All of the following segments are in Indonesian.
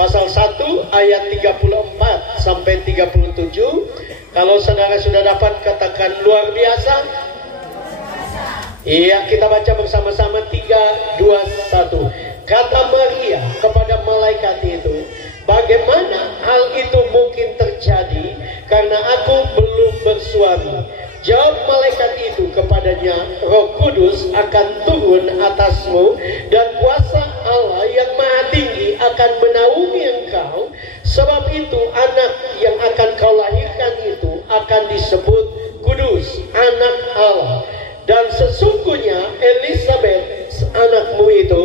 pasal 1 ayat 34 sampai 37. Kalau saudara sudah dapat, katakan luar biasa. Iya, kita baca bersama-sama 3, 2, 1. Kata Maria kepada malaikat itu, bagaimana hal itu mungkin terjadi karena aku belum bersuami? Jawab malaikat itu kepadanya, Roh Kudus akan turun atasmu dan kuasa Allah yang Maha Tinggi akan menaungi engkau. Sebab itu anak yang akan kau lahirkan itu akan disebut kudus, anak Allah. Dan sesungguhnya Elisabeth anakmu itu,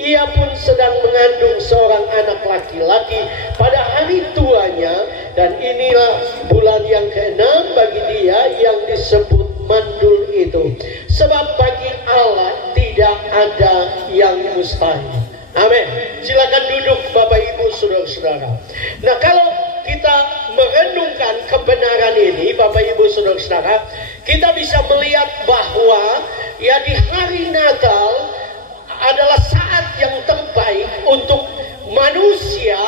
ia pun sedang mengandung seorang anak laki-laki pada hari tuanya, dan inilah bulan yang ke-6 bagi dia yang disebut mandul itu. Sebab bagi Allah tidak ada yang mustahil. Amin. Silakan duduk Bapak Ibu Saudara-saudara. Nah, kalau kita merenungkan kebenaran ini Bapak Ibu Saudara-saudara, kita bisa melihat bahwa ya di hari Natal adalah saat yang terbaik untuk manusia,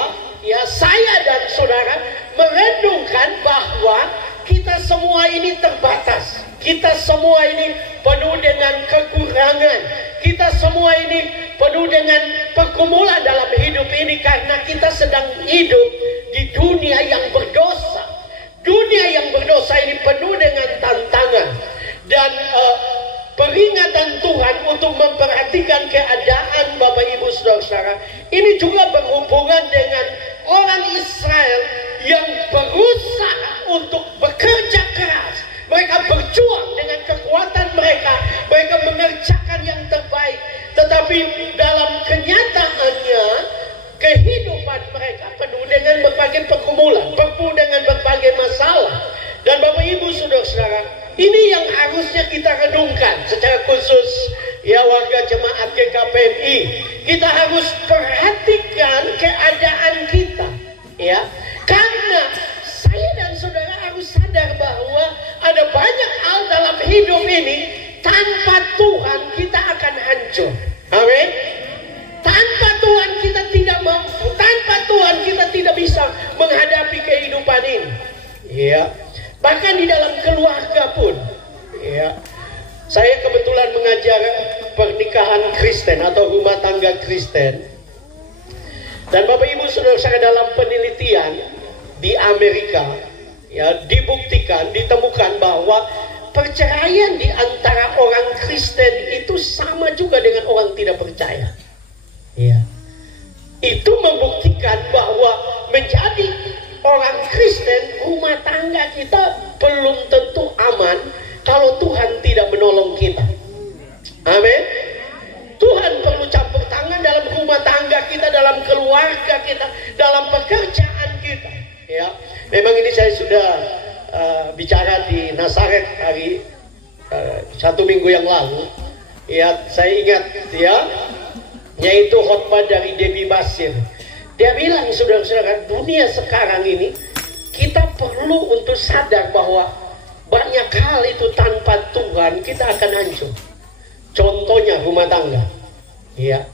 ya saya dan saudara, merenungkan bahwa kita semua ini terbatas. Kita semua ini penuh dengan kekurangan. Kita semua ini penuh dengan pergumulan dalam hidup ini karena kita sedang hidup di dunia yang berdosa. Dunia yang berdosa ini penuh dengan tantangan dan peringatan Tuhan untuk memperhatikan keadaan Bapak Ibu Saudara-saudara. Ini juga berhubungan dengan orang Israel yang berusaha untuk bekerja keras. Mereka berjuang dengan kekuatan mereka. Mereka mengerjakan yang terbaik. Tetapi dalam kenyataannya, kehidupan mereka penuh dengan berbagai pergumulan, penuh dengan berbagai masalah. Dan Bapak Ibu Saudara-saudara, ini yang harusnya kita renungkan secara khusus, ya warga jemaat GKPMI. Kita harus perhatikan keadaan kita, ya. Karena saya dan saudara harus sadar bahwa ada banyak hal dalam hidup ini tanpa Tuhan kita akan hancur. Amin. Tanpa Tuhan kita tidak mampu, tanpa Tuhan kita tidak bisa menghadapi kehidupan ini. Ya. Bahkan di dalam keluarga pun, ya. Saya kebetulan mengajar pernikahan Kristen atau rumah tangga Kristen. Dan Bapak Ibu Saudara, dalam penelitian di Amerika, ya, dibuktikan, ditemukan bahwa perceraian di antara orang Kristen itu sama juga dengan orang tidak percaya. Ya. Itu membuktikan bahwa menjadi orang Kristen, rumah tangga kita belum tentu aman kalau Tuhan tidak menolong kita. Amin. Tuhan perlu campur tangan dalam rumah tangga kita, dalam keluarga kita, dalam pekerjaan kita. Ya, memang ini saya sudah bicara di Nazaret hari 1 minggu yang lalu. Ya, saya ingat ya, yaitu khotbah dari Debbie Basir. Dia bilang, saudara-saudara, dunia sekarang ini kita perlu untuk sadar bahwa banyak hal itu tanpa Tuhan kita akan hancur. Contohnya rumah tangga, ya.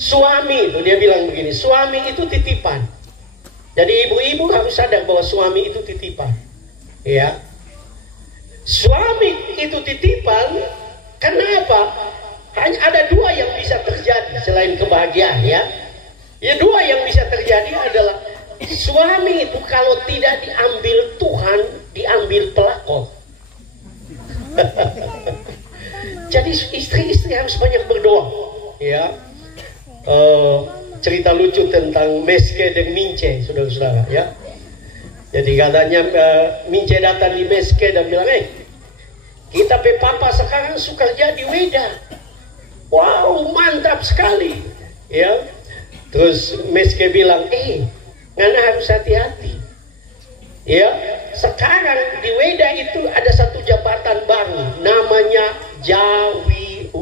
Suami itu dia bilang begini, suami itu titipan. Jadi ibu-ibu harus sadar bahwa suami itu titipan, ya. Suami itu titipan, kenapa? Hanya ada dua yang bisa terjadi selain kebahagiaan, ya. Ya, dua yang bisa terjadi adalah suami itu kalau tidak diambil Tuhan, diambil pelakor. Jadi istri-istri harus banyak berdoa, ya. Cerita lucu tentang Meske dan Mince, saudara-saudara, ya. Jadi katanya Mince datang di Meske dan bilang, kita pe papa sekarang suka jadi weda. Wow, mantap sekali, ya. Terus Meske bilang, Ngana harus hati-hati, ya. Sekarang di Weda itu ada satu jabatan baru, namanya Jawepir,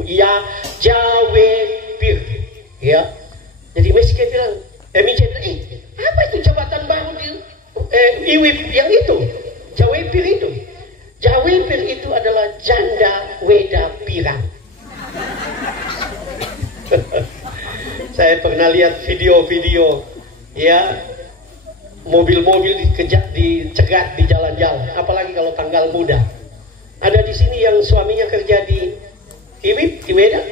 ya. Jadi Meske bilang, Mince bilang, apa itu jabatan baru di Iwip yang itu? Jawepir itu. Jawepir itu adalah janda Weda pirang. Saya pernah lihat video-video ya mobil-mobil dicegat di jalan-jalan, apalagi kalau tanggal muda. Ada di sini yang suaminya kerja di IWIP, di Medan,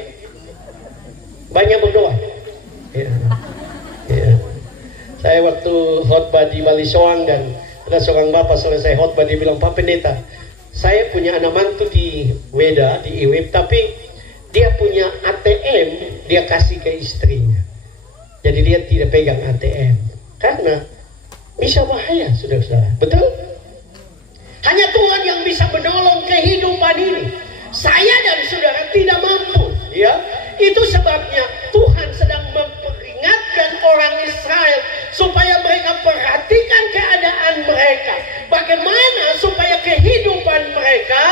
banyak berdoa. Ya. Ya. Saya waktu khotbah di Bali Soang, dan ada seorang bapak selesai khotbah, dia bilang, Pak Pendeta, saya punya anak mantu di Weda, di IWIP, tapi dia punya ATM, dia kasih ke istrinya. Jadi dia tidak pegang ATM, karena bisa bahaya, saudara-saudara. Betul? Hanya Tuhan yang bisa menolong kehidupan ini. Saya dan saudara tidak mampu, ya. Itu sebabnya Tuhan sedang memperingatkan orang Israel supaya mereka perhatikan keadaan mereka. Bagaimana supaya kehidupan mereka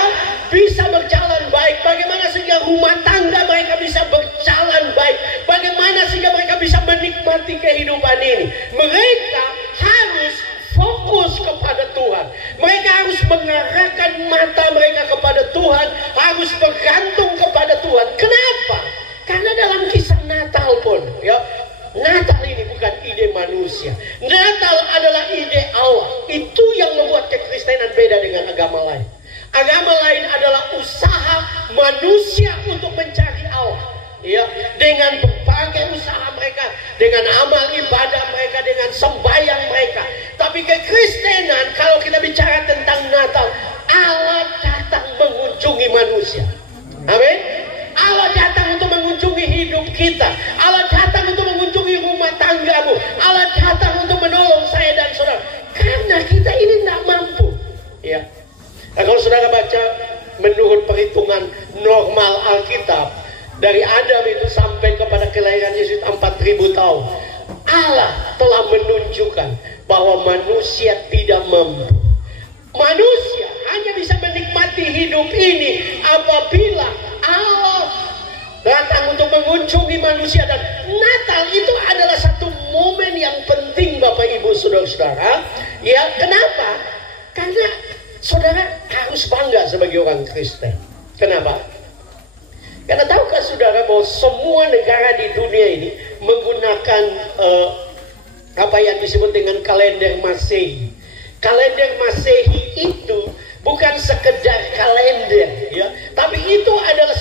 bisa berjalan baik. Bagaimana sehingga rumah tangga mereka bisa berjalan baik. Bagaimana sehingga mereka bisa menikmati kehidupan ini. Mereka harus fokus kepada Tuhan. Mereka harus mengarahkan mata mereka kepada Tuhan. Harus bergantung kepada Tuhan. Kenapa? Karena dalam kisah Natal pun, ya, Natal ini bukan ide manusia. Natal adalah ide Allah. Itu yang membuat kekristenan beda dengan agama lain. Agama lain adalah usaha manusia untuk mencari Allah, ya, dengan berbagai usaha mereka, dengan amal ibadah mereka, dengan sembahyang mereka. Tapi kekristenan, kalau kita bicara tentang Natal, Allah datang mengunjungi manusia. Amin. Allah datang untuk mengunjungi hidup kita. Allah datang untuk mengunjungi rumah tanggamu. Allah datang untuk menolong saya dan saudara. Karena kita ini tidak mampu, ya. Nah, kalau saudara baca menurut perhitungan normal Alkitab, dari Adam itu sampai kepada kelahiran Yesus 4.000 tahun, Allah telah menunjukkan bahwa manusia tidak mampu. Manusia hanya bisa menikmati hidup ini apabila Allah datang untuk mengunjungi manusia. Dan Natal itu adalah satu momen yang penting, Bapak Ibu saudara-saudara. Ya, kenapa? Karena saudara harus bangga sebagai orang Kristen. Kenapa? Karena tahukah saudara bahwa semua negara di dunia ini menggunakan apa yang disebut dengan kalender Masehi. Kalender Masehi itu bukan sekedar kalender, ya, tapi itu adalah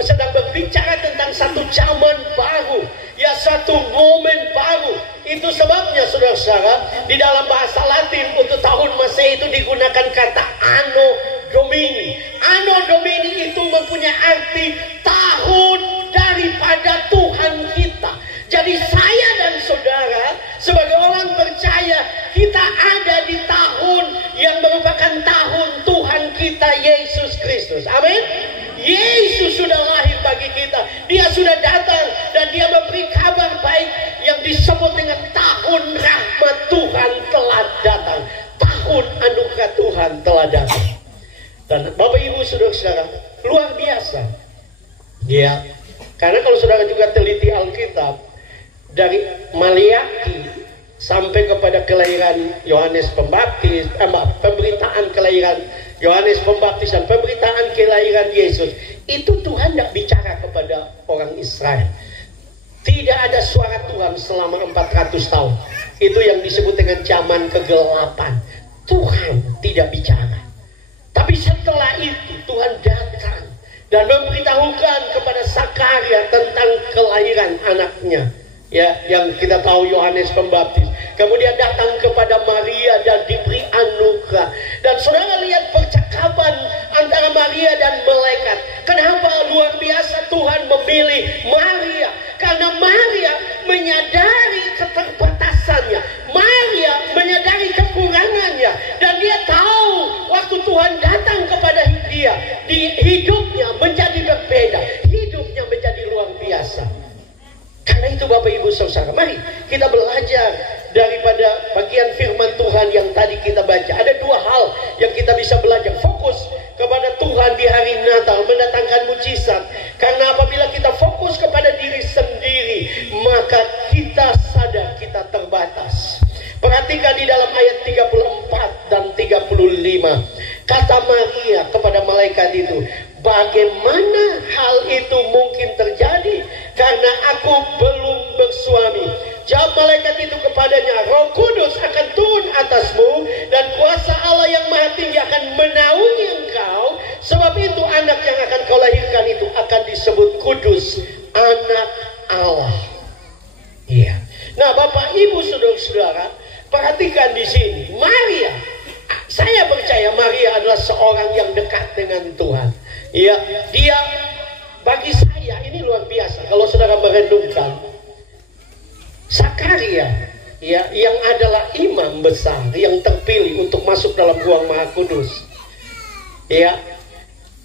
sedang berbicara tentang satu zaman baru, ya, satu momen baru. Itu sebabnya saudara-saudara, di dalam bahasa Latin untuk tahun Masehi itu digunakan kata Anno Domini. Anno Domini itu mempunyai arti tahun daripada Tuhan kita. Jadi saya dan saudara sebagai orang percaya, kita ada di tahun yang merupakan tahun Tuhan kita Yesus Kristus. Amin. Yesus sudah lahir bagi kita. Dia sudah datang dan dia memberi kabar baik yang disebut dengan tahun rahmat Tuhan telah datang. Tahun anugerah Tuhan telah datang. Dan Bapak Ibu saudara-saudara, luar biasa. Ya. Karena kalau saudara juga teliti Alkitab, dari Maliaki sampai kepada kelahiran Yohanes Pembaptis, pemberitaan kelahiran Yohanes Pembaptis dan pemberitaan kelahiran Yesus, itu Tuhan tidak bicara kepada orang Israel. Tidak ada suara Tuhan selama 400 tahun. Itu yang disebut dengan zaman kegelapan. Tuhan tidak bicara. Tapi setelah itu Tuhan datang dan memberitahukan kepada Sakaria tentang kelahiran anaknya, ya, yang kita tahu Yohanes Pembaptis. Kemudian datang kepada Maria dan diberi anugerah. Dan saudara lihat percakapan antara Maria dan malaikat. Kenapa luar biasa Tuhan memilih Maria? Karena Maria menyadari keterbatasannya. Maria menyadari kekurangannya. Dan dia tahu waktu Tuhan datang kepada dia, di hidupnya menjadi berbeda. Hidupnya menjadi luar biasa. Karena itu Bapak Ibu saudara, mari kita belajar daripada bagian firman Tuhan yang tadi kita baca. Ada dua hal yang kita bisa belajar. Fokus kepada Tuhan di hari Natal mendatangkan mujizat. Karena apabila kita fokus kepada diri sendiri, maka kita sadar kita terbatas. Perhatikan di dalam ayat 34 dan 35. Kata Maria kepada malaikat itu, bagaimana hal itu mungkin terjadi? Karena aku belum bersuami. Jawab malaikat itu kepadanya, Roh Kudus akan turun atasmu dan kuasa Allah yang Maha Tinggi akan menaungi engkau. Sebab itu anak yang akan kau lahirkan itu akan disebut kudus, anak Allah. Iya. Nah, Bapak Ibu saudara-saudara, perhatikan di sini, Maria. Saya percaya Maria adalah seorang yang dekat dengan Tuhan. Iya, dia bagi saya ini luar biasa. Kalau saudara merenungkan, Zakaria, ya, yang adalah imam besar yang terpilih untuk masuk dalam ruang Maha Kudus, ya,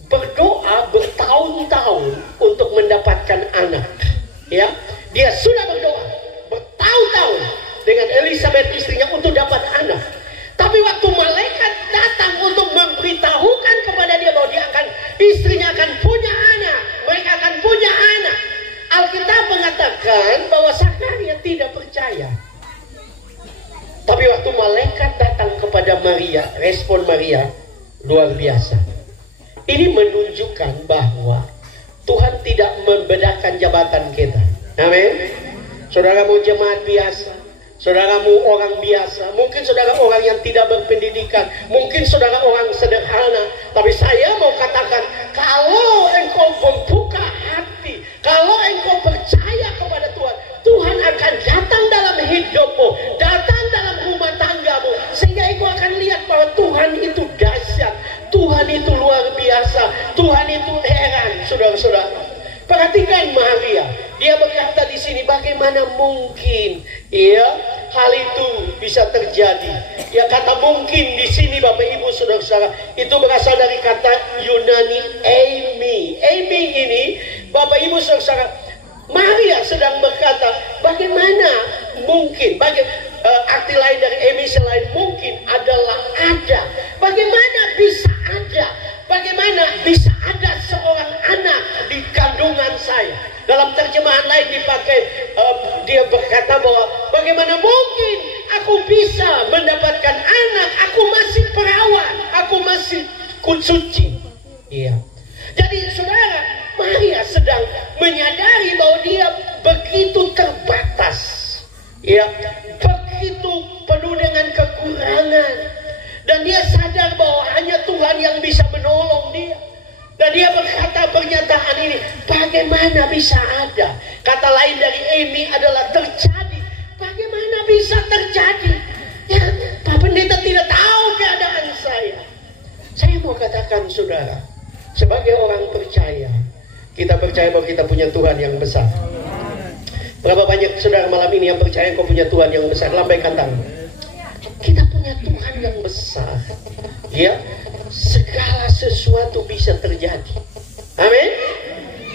berdoa bertahun-tahun untuk mendapatkan anak. Ya, dia sudah berdoa bertahun-tahun dengan Elizabeth istrinya untuk dapat anak. Tapi waktu malaikat datang untuk memberitahukan kepada dia bahwa istrinya akan punya anak, mereka akan punya anak, Alkitab mengatakan bahwa Zakaria tidak percaya. Tapi waktu malaikat datang kepada Maria, respon Maria luar biasa. Ini menunjukkan bahwa Tuhan tidak membedakan jabatan kita. Amin. Saudara mau jemaat biasa, saudaramu orang biasa, mungkin saudara orang yang tidak berpendidikan, mungkin saudara orang sederhana, tapi saya mau katakan, kalau engkau membuka hati, kalau engkau percaya kepada Tuhan, Tuhan akan datang dalam hidupmu, datang dalam rumah tanggamu, sehingga engkau akan lihat bahwa Tuhan itu dahsyat, Tuhan itu luar biasa, Tuhan itu heran, saudara-saudara. Perhatikan Maria, dia berkata di sini, bagaimana mungkin ya hal itu bisa terjadi? Ya, kata mungkin di sini Bapak Ibu saudara-saudara itu berasal dari kata Yunani eimi. Eimi ini Bapak Ibu saudara-saudara, Maria sedang berkata, bagaimana mungkin? Arti lain dari eimi selain mungkin adalah ada. Bagaimana bisa ada? Bagaimana bisa ada seorang anak di kandungan saya? Dalam terjemahan lain dipakai, dia berkata bahwa bagaimana mungkin aku bisa mendapatkan anak? Aku masih perawan, aku masih suci. Iya. Jadi saudara, Maria sedang menyadari bahwa dia begitu terbatas, ya, begitu penuh dengan kekurangan. Dan dia sadar bahwa hanya Tuhan yang bisa menolong dia. Dan dia berkata pernyataan ini, bagaimana bisa ada? Kata lain dari Amy adalah terjadi. Bagaimana bisa terjadi? Ya, Pak Pendeta tidak tahu keadaan saya. Saya mau katakan saudara, sebagai orang percaya, kita percaya bahwa kita punya Tuhan yang besar. Berapa banyak saudara malam ini yang percaya kau punya Tuhan yang besar? Lambaikan tangan. Kita punya Tuhan yang besar, ya, segala sesuatu bisa terjadi. Amin.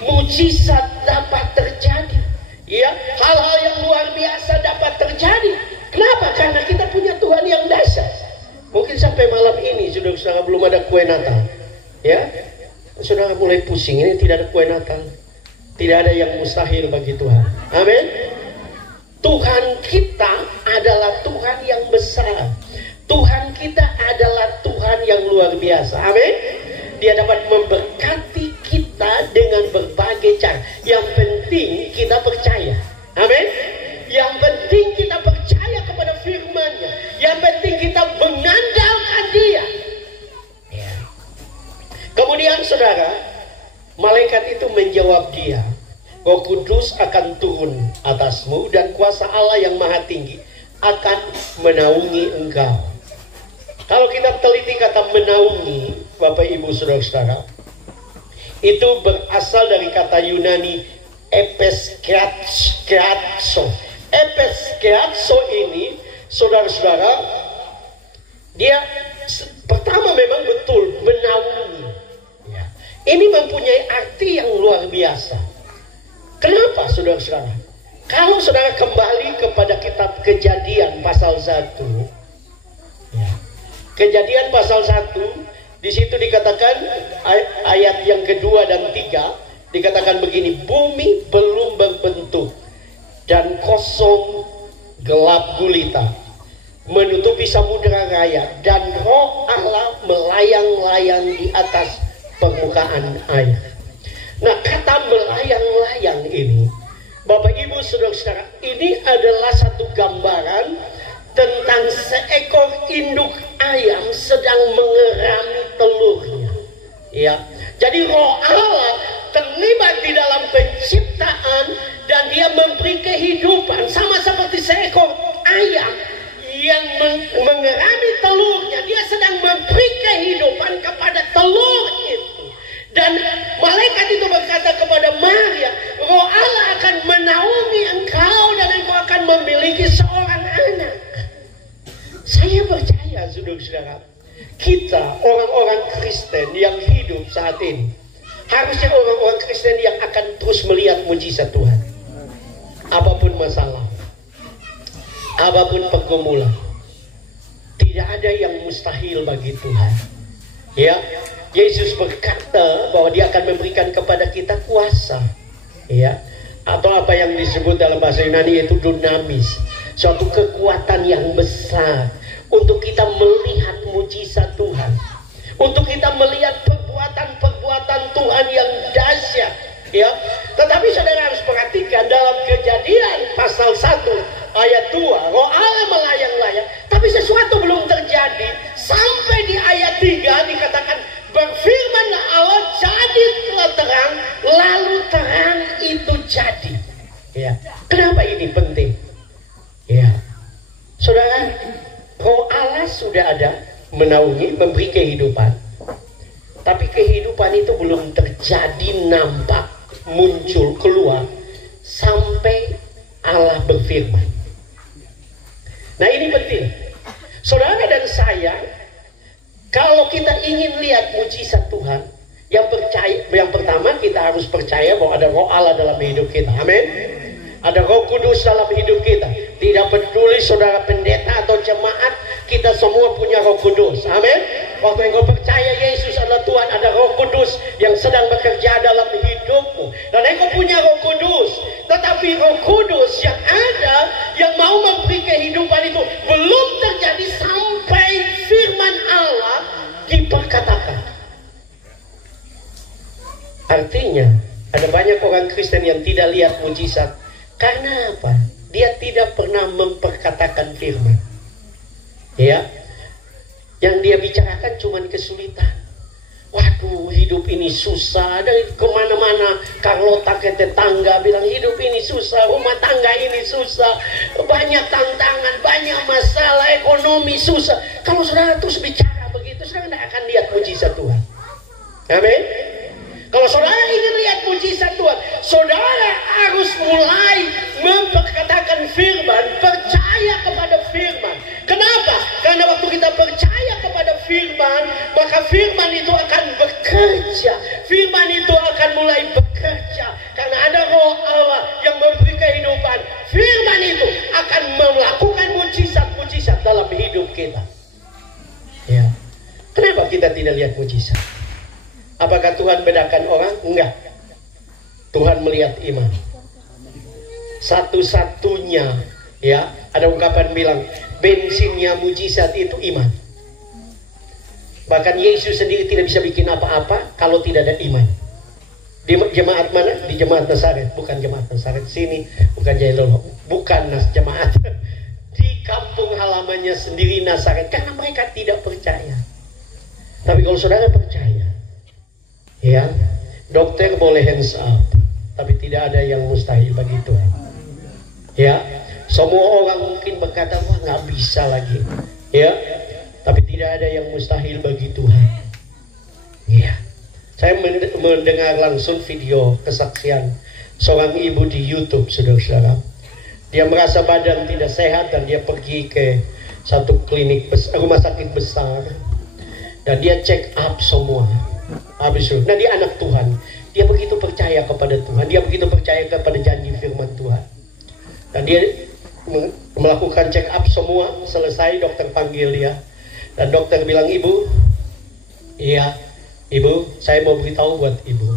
Mujizat dapat terjadi, ya, hal-hal yang luar biasa dapat terjadi. Kenapa? Karena kita punya Tuhan yang dahsyat. Mungkin sampai malam ini saudara-saudara belum ada kue Natal, ya, saudara mulai pusing. Ini tidak ada kue Natal, tidak ada yang mustahil bagi Tuhan. Amin. Tuhan kita adalah Tuhan yang besar. Tuhan kita adalah Tuhan yang luar biasa. Amin. Dia dapat memberkati kita dengan berbagai cara. Yang penting kita percaya. Amin. Yang penting kita percaya kepada firman-Nya. Yang penting kita mengandalkan Dia. Ya. Kemudian saudara, malaikat itu menjawab dia, Roh Kudus akan turun atasmu dan kuasa Allah yang Maha Tinggi akan menaungi engkau. Kalau kita teliti kata menaungi, Bapak Ibu Saudara-saudara, itu berasal dari kata Yunani epeskeatso. Epeskeatso ini, saudara-saudara, dia pertama memang betul menaungi. Ya. Ini mempunyai arti yang luar biasa. Kenapa saudara-saudara? Kalau saudara kembali kepada kitab Kejadian pasal 1, ya, Kejadian pasal 1, di situ dikatakan ayat yang kedua dan 3, dikatakan begini, bumi belum berbentuk dan kosong gelap gulita menutupi samudera raya dan Roh Allah melayang-layang di atas permukaan air. Nah, kata melayang-layang ini Bapak Ibu Saudara-saudara, ini adalah satu gambaran tentang seekor induk ayam sedang mengerami telurnya. Ya, jadi Roh Allah terlibat di dalam penciptaan dan dia memberi kehidupan sama seperti seekor ayam yang mengerami telurnya. Dia sedang memberi kehidupan kepada telur itu. Dan malaikat itu berkata kepada Maria, Roh Allah akan menaungi engkau dan engkau akan memiliki seorang anak. Saya percaya, saudara-saudara, kita orang-orang Kristen yang hidup saat ini harusnya orang-orang Kristen yang akan terus melihat mujizat Tuhan. Apapun masalah, apapun pergumulan, tidak ada yang mustahil bagi Tuhan. Ya, Yesus berkata bahwa Dia akan memberikan kepada kita kuasa, ya, atau apa yang disebut dalam bahasa Yunani yaitu dunamis, suatu kekuatan yang besar untuk kita melihat mujizat Tuhan, untuk kita melihat perbuatan-perbuatan Tuhan yang dahsyat, ya. Tetapi saudara harus perhatikan dalam Kejadian pasal 1 ayat 2, Roh Allah melayang-layang, tapi sesuatu belum terjadi. Sampai di ayat 3 dikatakan, berfirmanlah Allah, jadilah terang, lalu terang itu jadi. Ya. Kenapa ini penting? Ya, saudara, Roh Allah sudah ada, menaungi, memberi kehidupan. Tapi kehidupan itu belum terjadi, nampak, muncul, keluar sampai Allah berfirman. Nah, ini penting. Saudara dan saya, kalau kita ingin lihat mujizat Tuhan, yang pertama kita harus percaya bahwa ada Roh Allah dalam hidup kita. Amin. Ada Roh Kudus dalam hidup kita. Tidak peduli saudara pendeta atau jemaat, kita semua punya Roh Kudus. Amin. Waktu engkau percaya Yesus adalah Tuhan, ada Roh Kudus yang sedang bekerja dalam hidupmu. Dan engkau punya Roh Kudus. Tetapi Roh Kudus yang ada, yang mau memberi kehidupan itu belum terjadi sampai firman Allah diperkatakan. Artinya, ada banyak orang Kristen yang tidak lihat mujizat. Karena apa? Dia tidak pernah memperkatakan firman. Ya, yang dia bicarakan cuma kesulitan. Waduh, hidup ini susah. Dari kemana-mana Carlota ke tetangga bilang hidup ini susah, rumah tangga ini susah, banyak tantangan, banyak masalah ekonomi susah. Kalau saudara terus bicara begitu, saudara tidak akan lihat mujizat Tuhan. Amin. Kalau saudara ingin lihat mujizat Tuhan, saudara harus mulai memperkatakan firman, percaya kepada firman. Kenapa? Karena waktu kita percaya kepada firman, maka firman itu akan bekerja. Firman itu akan mulai bekerja. Karena ada Roh Allah yang memberi kehidupan. Firman itu akan melakukan mujizat-mujizat dalam hidup kita. Ya. Kenapa kita tidak lihat mujizat? Apakah Tuhan bedakan orang? Enggak. Tuhan melihat iman. Satu-satunya, ya, ada ungkapan bilang, bensinnya mujizat itu iman. Bahkan Yesus sendiri tidak bisa bikin apa-apa kalau tidak ada iman. Di jemaat mana? Di jemaat Nazaret. Bukan jemaat Nazaret sini, bukan Jailolo, bukan jemaat di kampung halamannya sendiri Nazaret, karena mereka tidak percaya. Tapi kalau saudara percaya, ya, dokter boleh hands up, tapi tidak ada yang mustahil bagi Tuhan. Ya, semua orang mungkin berkata, wah nggak bisa lagi. Ya, tapi tidak ada yang mustahil bagi Tuhan. Ya, saya mendengar langsung video kesaksian seorang ibu di YouTube, saudara-saudara. Dia merasa badan tidak sehat dan dia pergi ke satu klinik rumah sakit besar dan dia check up semua. Habis itu, nah dia anak Tuhan, dia begitu percaya kepada Tuhan, dia begitu percaya kepada janji firman Tuhan, dan dia melakukan check up semua. Selesai dokter panggil dia, dan dokter bilang, ibu, iya ibu, saya mau beritahu buat ibu,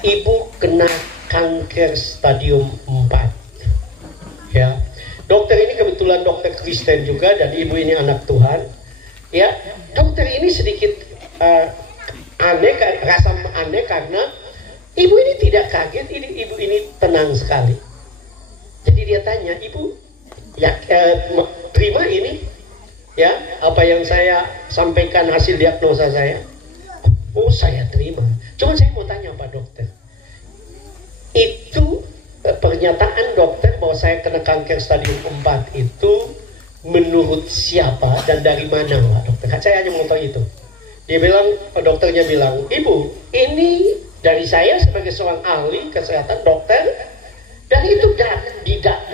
ibu kena kanker stadium 4. Ya, dokter ini kebetulan dokter Kristen juga dan ibu ini anak Tuhan. Ya, dokter ini sedikit aneh, rasa aneh karena ibu ini tidak kaget, ibu ini tenang sekali. Jadi dia tanya, ibu ya terima ini ya apa yang saya sampaikan hasil diagnosa saya. Oh saya terima. Cuma saya mau tanya Pak Dokter, itu pernyataan dokter bahwa saya kena kanker stadium 4 itu menurut siapa dan dari mana Pak Dokter? Saya hanya mau tahu itu. Dia bilang, Pak Dokternya bilang, ibu ini dari saya sebagai seorang ahli kesehatan dokter, dan itu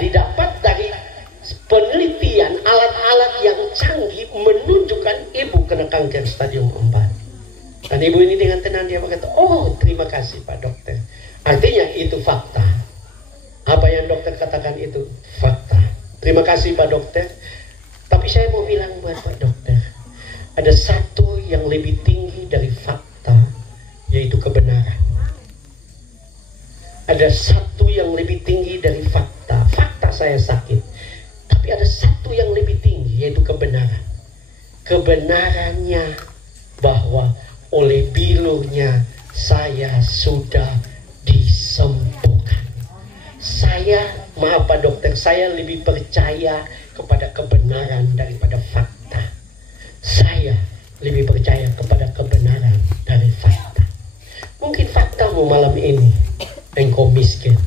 didapat dari penelitian alat-alat yang canggih menunjukkan ibu kena kanker stadium 4. Dan ibu ini dengan tenang dia berkata, oh terima kasih Pak Dokter. Artinya itu fakta. Apa yang dokter katakan itu fakta. Terima kasih Pak Dokter. Tapi saya mau bilang buat Pak Dokter, ada satu yang lebih tinggi dari fakta, yaitu kebenaran. Ada satu yang lebih tinggi dari fakta. Fakta saya sakit. Tapi ada satu yang lebih tinggi, yaitu kebenaran. Kebenarannya bahwa oleh bilurnya saya sudah disembuhkan. Saya, maaf Pak Dokter, saya lebih percaya kepada kebenaran daripada fakta. Saya lebih percaya kepada kebenaran dari fakta. Mungkin faktamu malam ini engkau miskin,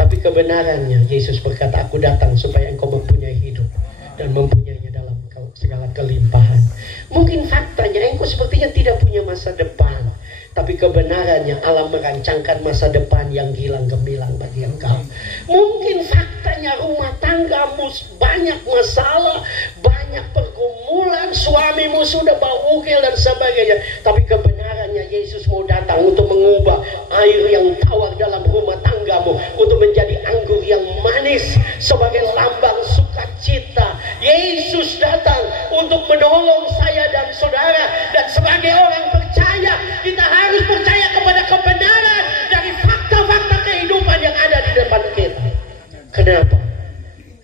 tapi kebenarannya Yesus berkata, aku datang supaya engkau mempunyai hidup dan mempunyainya dalam segala kelimpahan. Mungkin faktanya engkau sepertinya tidak punya masa depan, tapi kebenarannya Allah merancangkan masa depan yang gilang gemilang bagi engkau. Mungkin faktanya rumah tanggamu banyak masalah, banyak pergumulan, suamimu sudah bau-ugil dan sebagainya, tapi kebenarannya Yesus mau datang untuk mengubah air yang tawar dalam rumah tanggamu untuk menjadi anggur yang manis sebagai lambang sukacita. Yesus datang untuk menolong saya dan saudara, dan sebagai orang percaya kita harus percaya kepada kebenaran dari fakta-fakta kehidupan yang ada di depan kita. Kenapa?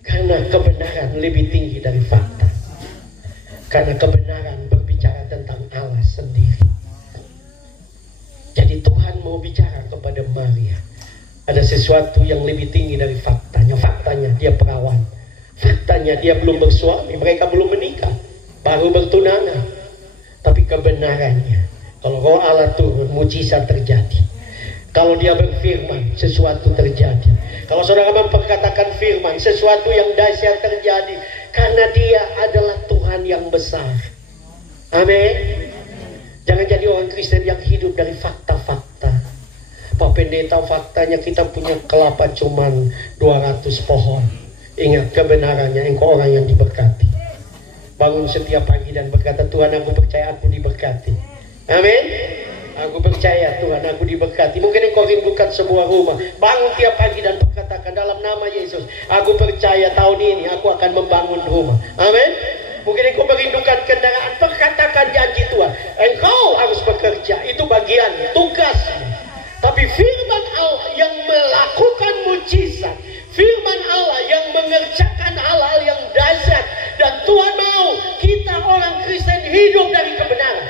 Karena kebenaran lebih tinggi dari fakta. Karena kebenaran berbicara tentang Allah sendiri. Jadi Tuhan mau bicara kepada Maria. Ada sesuatu yang lebih tinggi dari faktanya. Faktanya dia perawan. Faktanya dia belum bersuami. Mereka belum menikah, baru bertunangan. Tapi kebenarannya, kalau Roh Allah turun, mujizat terjadi. Kalau dia berfirman, sesuatu terjadi. Kalau saudara memperkatakan firman, sesuatu yang dahsyat terjadi. Karena dia adalah Tuhan yang besar. Amin. Jangan jadi orang Kristen yang hidup dari fakta-fakta. Pak Pendeta, faktanya kita punya kelapa cuman 200 pohon. Ingat kebenarannya, engkau orang yang diberkati. Bangun setiap pagi dan berkata, Tuhan aku percaya aku diberkati. Amin. Aku percaya Tuhan aku diberkati. Mungkin engkau rindukan sebuah rumah. Bangun tiap pagi dan berkatakan dalam nama Yesus, aku percaya tahun ini aku akan membangun rumah. Amin. Mungkin engkau merindukan kendaraan. Perkatakan janji Tuhan, engkau harus bekerja. Itu bagian tugasmu. Tapi firman Allah yang melakukan mujizat, firman Allah yang mengerjakan hal-hal yang dahsyat. Dan Tuhan mau kita orang Kristen hidup dari kebenaran.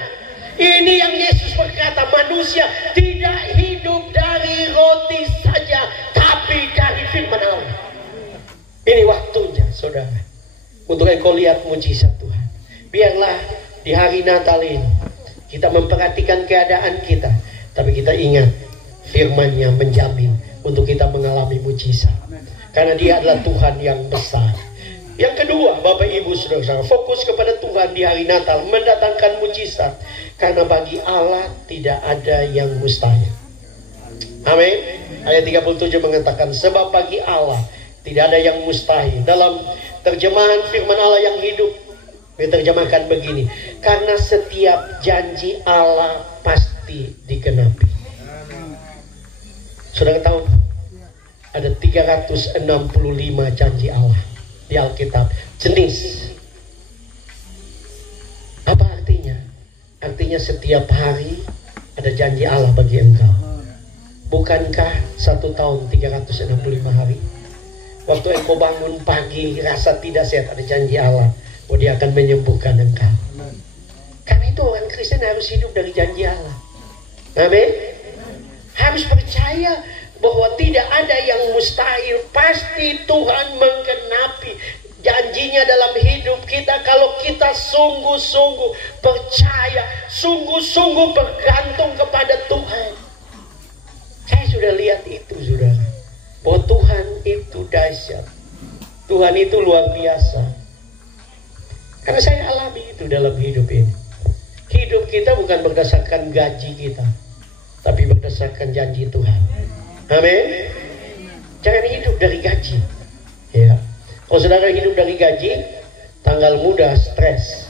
Ini yang Yesus berkata, manusia tidak hidup dari roti saja, tapi dari firman Allah. Ini waktunya saudara, untuk engkau lihat mujizat Tuhan. Biarlah di hari Natal ini kita memperhatikan keadaan kita, tapi kita ingat firman-Nya menjamin untuk kita mengalami mujizat. Karena dia adalah Tuhan yang besar. Yang kedua, Bapak Ibu Saudara, fokus kepada Tuhan di hari Natal mendatangkan mujizat. Karena bagi Allah tidak ada yang mustahil. Amin. Ayat 37 mengatakan, sebab bagi Allah tidak ada yang mustahil. Dalam terjemahan firman Allah yang hidup, diterjemahkan begini, karena setiap janji Allah pasti digenapi. Saudara tahu, ada 365 janji Allah di Alkitab. Jenis. Apa artinya? Artinya setiap hari ada janji Allah bagi engkau. Bukankah 1 tahun 365 hari? Waktu engkau bangun pagi rasa tidak sehat, ada janji Allah bahwa dia akan menyembuhkan engkau. Karena itu orang Kristen harus hidup dari janji Allah. Amin. Harus percaya bahwa tidak ada yang mustahil. Pasti Tuhan menggenapi janjinya dalam hidup kita kalau kita sungguh-sungguh percaya, sungguh-sungguh bergantung kepada Tuhan. Saya sudah lihat itu, saudara, bahwa Tuhan itu dahsyat, Tuhan itu luar biasa. Karena saya alami itu dalam hidup ini. Hidup kita bukan berdasarkan gaji kita, tapi berdasarkan janji Tuhan. Amin. Jangan hidup dari gaji, ya. Kalau saudara hidup dari gaji, tanggal muda stres,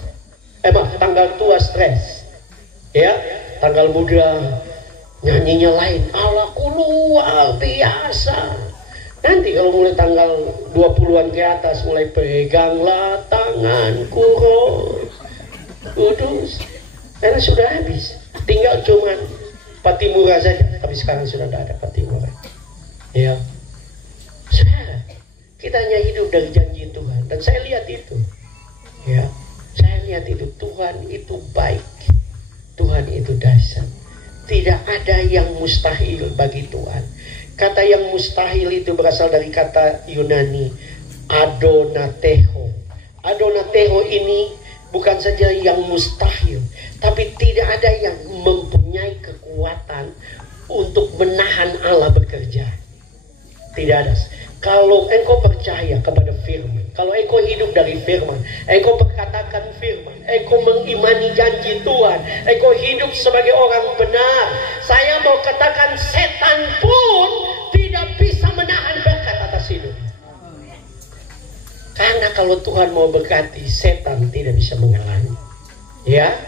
tanggal tua stres, ya. Tanggal muda nyanyinya lain, Allahku luar biasa. Nanti kalau mulai tanggal 20-an ke atas, mulai peganglah tanganku roh kudus, karena sudah habis. Tinggal cuman Patimura saja, tapi sekarang sudah tidak ada Patimura, ya. Saudara, kita hanya hidup dari janji Tuhan. Dan saya lihat itu, ya, saya lihat itu, Tuhan itu baik, Tuhan itu dahsyat. Tidak ada yang mustahil bagi Tuhan. Kata yang mustahil itu berasal dari kata Yunani adonateho. Adonateho ini bukan saja yang mustahil, tapi tidak ada yang mempunyai kekuatan untuk menahan Allah bekerja. Tidak ada. Kalau engkau percaya kepada firman, kalau engkau hidup dari firman, engkau perkatakan firman, engkau mengimani janji Tuhan, engkau hidup sebagai orang benar, saya mau katakan setan pun tidak bisa menahan berkat atas hidup. Karena kalau Tuhan mau berkati, setan tidak bisa menghalangi. Ya,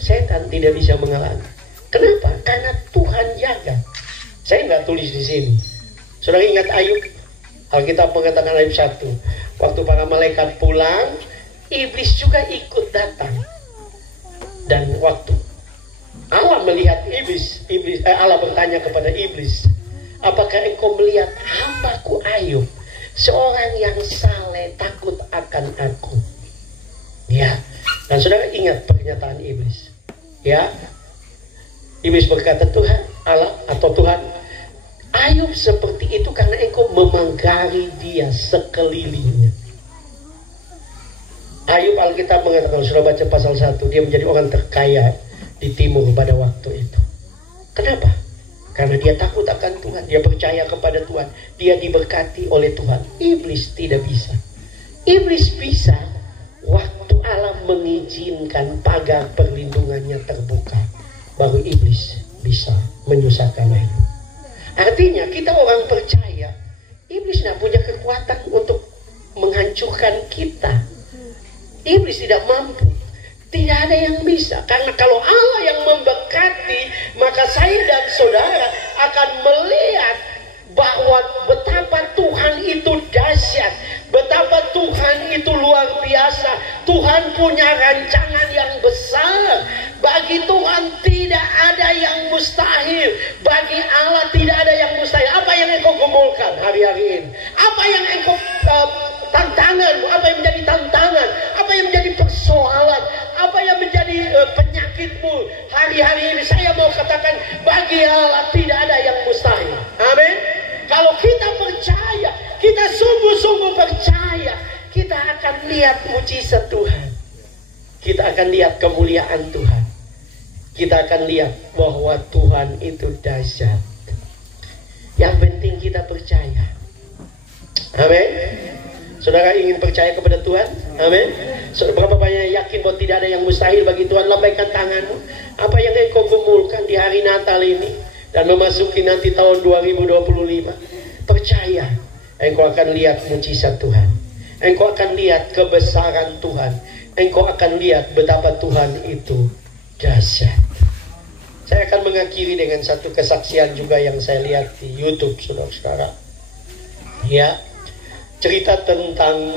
setan tidak bisa menghalangi. Kenapa? Karena Tuhan jaga. Saya nggak tulis di sini. Saudara ingat Ayub? Alkitab mengatakan Ayub 1, waktu para malaikat pulang, iblis juga ikut datang. Dan waktu Allah melihat Allah bertanya kepada iblis, apakah engkau melihat hambaku Ayub, seorang yang saleh, takut akan aku? Ya, dan saudara ingat pernyataan iblis. Ya, iblis berkata, Tuhan Allah atau Tuhan, Ayub seperti itu karena engkau memanggari dia sekelilingnya. Ayub, Alkitab mengatakan, sudah baca pasal 1, dia menjadi orang terkaya di timur pada waktu itu. Kenapa? Karena dia takut akan Tuhan, dia percaya kepada Tuhan, dia diberkati oleh Tuhan. Iblis tidak bisa. Iblis bisa waktu Allah mengizinkan pagar perlindungannya terbuka, baru iblis bisa menyusahkan Ayub. Artinya kita orang percaya, iblis tidak punya kekuatan untuk menghancurkan kita. Iblis tidak mampu. Tidak ada yang bisa. Karena kalau Allah yang memberkati, maka saya dan saudara akan melihat bahwa betapa Tuhan itu dahsyat, betapa Tuhan itu luar biasa. Tuhan punya rancangan yang besar. Bagi Tuhan tidak ada yang mustahil. Bagi Allah tidak ada yang mustahil. Apa yang engkau gumulkan hari-hari ini? Apa yang engkau tantangan? Apa yang menjadi tantangan? Apa yang menjadi persoalan? Apa yang menjadi penyakitmu hari-hari ini? Saya mau katakan, bagi Allah tidak ada yang mustahil. Amin. Kalau kita percaya, kita sungguh-sungguh percaya, kita akan lihat mujizat Tuhan. Kita akan lihat kemuliaan Tuhan. Kita akan lihat bahwa Tuhan itu dahsyat. Yang penting kita percaya. Amin. Saudara ingin percaya kepada Tuhan? Amin. Berapa banyak yakin bahwa tidak ada yang mustahil bagi Tuhan? Lambaikan tanganmu. Apa yang engkau gumulkan di hari Natal ini dan memasuki nanti tahun 2025? Percaya, engkau akan lihat mujizat Tuhan. Engkau akan lihat kebesaran Tuhan. Engkau akan lihat betapa Tuhan itu dahsyat. Saya akan mengakhiri dengan satu kesaksian juga yang saya lihat di YouTube, saudara-saudara. Ya, cerita tentang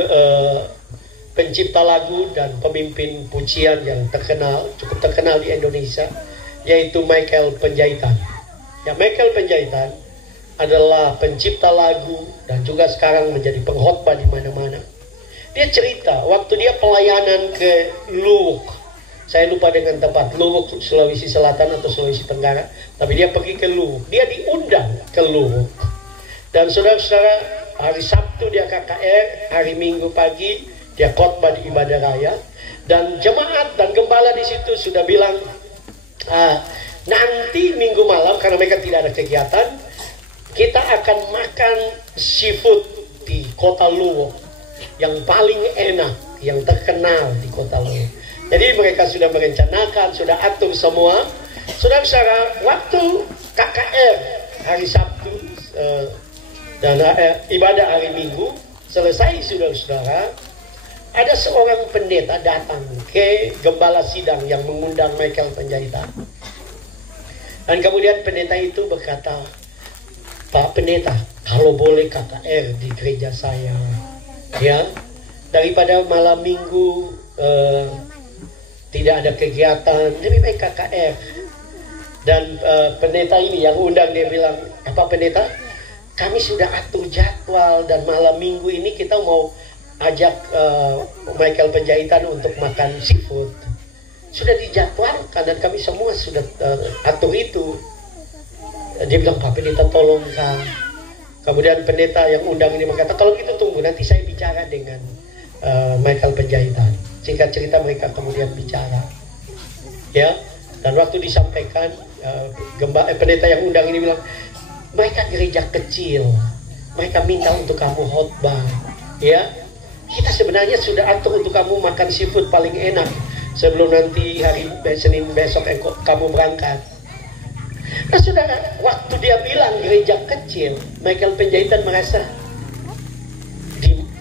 pencipta lagu dan pemimpin pujian yang terkenal, cukup terkenal di Indonesia, yaitu Michael Penjahitan. Ya, Michael Penjahitan adalah pencipta lagu dan juga sekarang menjadi pengkhotbah di mana-mana. Dia cerita waktu dia pelayanan ke Luwuk, Saya lupa dengan tempat, Luwuk, Sulawesi Selatan atau Sulawesi Tenggara. Tapi dia pergi ke Luwuk. Dia diundang ke Luwuk. Dan saudara-saudara, hari Sabtu dia KKR, hari Minggu pagi dia khotbah di ibadah raya. Dan jemaat dan gembala di situ sudah bilang, nanti Minggu malam, karena mereka tidak ada kegiatan, kita akan makan seafood di kota Luwuk yang paling enak, yang terkenal di kota Luwuk. Jadi mereka sudah merencanakan, sudah atur semua. Saudara-saudara, waktu KKR hari Sabtu dan ibadah hari Minggu selesai, saudara-saudara, ada seorang pendeta datang ke gembala sidang yang mengundang Michael Penjahitan. Dan kemudian pendeta itu berkata, Pak Pendeta, kalau boleh KKR di gereja saya, ya, daripada malam Minggu tidak ada kegiatan, lebih baik KKR. Dan pendeta ini yang undang dia bilang, apa pendeta? Kami sudah atur jadwal dan malam Minggu ini kita mau ajak Michael Penjahitan untuk makan seafood. Sudah dijadwalkan dan kami semua sudah atur itu. Dia bilang, Pak Pendeta tolong Kak. Kemudian pendeta yang undang ini berkata, kalau gitu tunggu, nanti saya bicara dengan Michael Penjahitan. Singkat cerita mereka kemudian bicara, ya. Dan waktu disampaikan, pendeta yang undang ini bilang, mereka gereja kecil, mereka minta untuk kamu khotbah, ya. Kita sebenarnya sudah atur untuk kamu makan seafood paling enak sebelum nanti hari Senin besok kamu berangkat. Nah saudara, waktu dia bilang gereja kecil, Michael Penjahitan merasa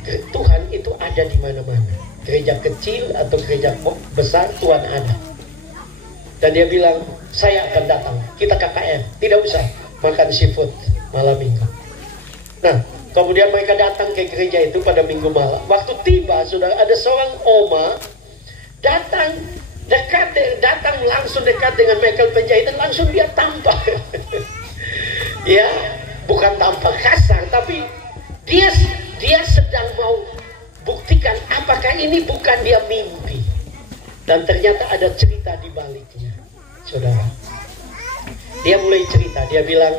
Tuhan itu ada di mana-mana. Gereja kecil atau gereja besar, Tuhan ada. Dan dia bilang, saya akan datang, kita KKR, tidak usah makan seafood malam Minggu. Nah, kemudian mereka datang ke gereja itu pada Minggu malam. Waktu tiba, saudara, ada seorang oma datang langsung dekat dengan Michael Penjahitan, langsung dia tampar. Ya, bukan tampar kasar, tapi dia sedang mau buktikan apakah ini bukan dia mimpi. Dan ternyata ada cerita di baliknya, saudara. Dia mulai cerita, dia bilang,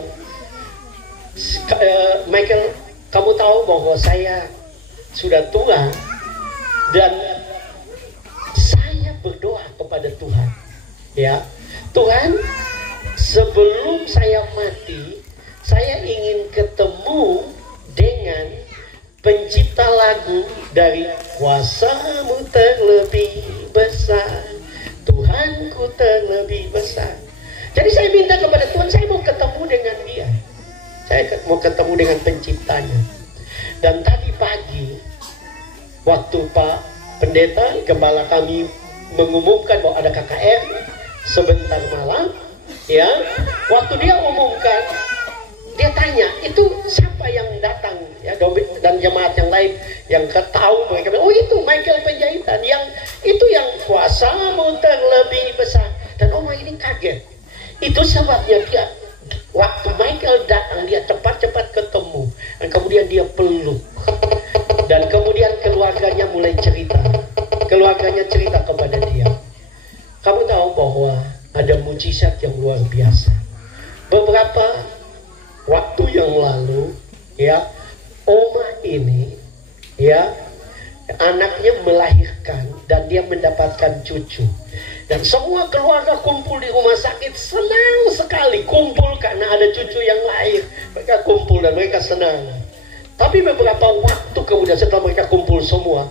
Michael, kamu tahu bahwa saya sudah tua dan saya berdoa kepada Tuhan, ya Tuhan, sebelum saya mati, saya ingin ketemu dengan pencipta lagu dari kuasamu terlebih besar, Tuhanku terlebih besar. Jadi saya minta kepada Tuhan, saya mau ketemu dengan dia, saya mau ketemu dengan penciptanya. Dan tadi pagi waktu Pak Pendeta, gembala kami mengumumkan bahwa ada KKR sebentar malam, ya, waktu dia umumkan, dia tanya, itu siapa yang datang, ya, dan jemaat yang lain yang tahu, mereka bilang, oh itu Michael Penjahitan, yang itu yang kuasamu terlebih besar. Dan orang ini kaget. Itu sebabnya dia, waktu Michael datang, dia cepat-cepat ketemu, dan kemudian dia peluk, dan kemudian keluarganya mulai cerita. Keluarganya cerita kepada dia. Kamu tahu bahwa ada mujizat yang luar biasa. Beberapa waktu yang lalu, ya, oma ini, ya, anaknya melahirkan dan dia mendapatkan cucu. Dan semua keluarga kumpul di rumah sakit, senang sekali kumpul karena ada cucu yang lahir. Mereka kumpul dan mereka senang. Tapi beberapa waktu kemudian setelah mereka kumpul semua,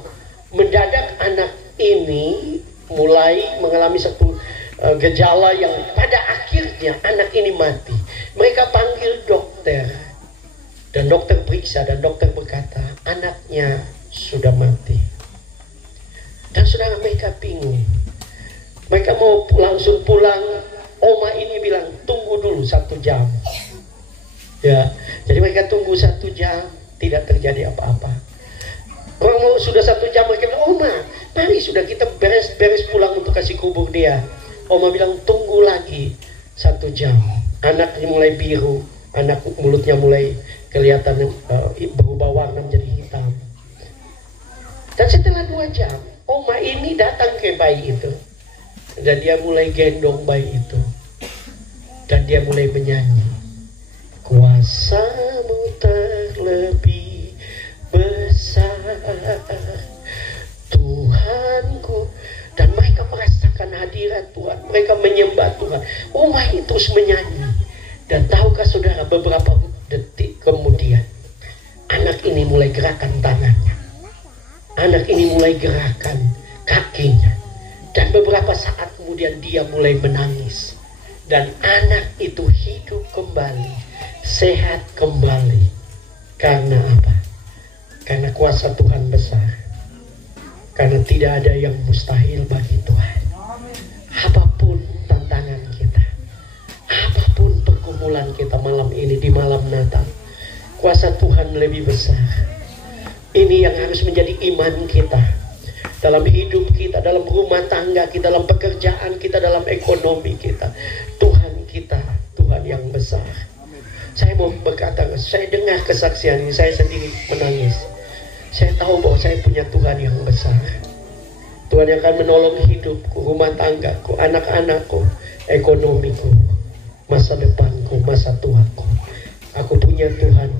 mendadak anak ini mulai mengalami satu gejala yang pada akhirnya anak ini mati. Mereka panggil dokter, dan dokter periksa, dan dokter berkata anaknya sudah mati. Dan saudara, mereka bingung. Mereka mau langsung pulang. Oma ini bilang tunggu dulu 1 jam. Ya, jadi mereka tunggu 1 jam, tidak terjadi apa-apa. Orang mau sudah 1 jam, mereka bilang, Oma, mari sudah kita beres-beres pulang untuk kasih kubur dia. Oma bilang tunggu lagi 1 jam. Anaknya mulai biru, anak mulutnya mulai kelihatan berubah warna menjadi hitam. Dan setelah 2 jam, Oma ini datang ke bayi itu. Dan dia mulai gendong bayi itu. Dan dia mulai menyanyi. Kuasa-Mu terlebih besar, Tuhanku. Dan mereka merasakan hadirat Tuhan. Mereka menyembah Tuhan. Umat itu terus menyanyi. Dan tahukah saudara, beberapa detik kemudian anak ini mulai gerakan tangannya. Anak ini mulai gerakan kakinya. Dan beberapa saat kemudian dia mulai menangis. Dan anak itu hidup kembali, sehat kembali. Karena apa? Karena kuasa Tuhan besar. Karena tidak ada yang mustahil bagi Tuhan. Apapun tantangan kita, apapun pergumulan kita malam ini di malam Natal, kuasa Tuhan lebih besar. Ini yang harus menjadi iman kita. Dalam hidup kita, dalam rumah tangga kita, dalam pekerjaan kita, dalam ekonomi kita. Tuhan kita, Tuhan yang besar. Saya mau berkata, saya dengar kesaksian ini, saya sendiri menangis. Saya tahu bahwa saya punya Tuhan yang besar. Tuhan yang akan menolong hidupku, rumah tanggaku, anak-anakku, ekonomiku, masa depanku, masa tuaku. Aku punya Tuhan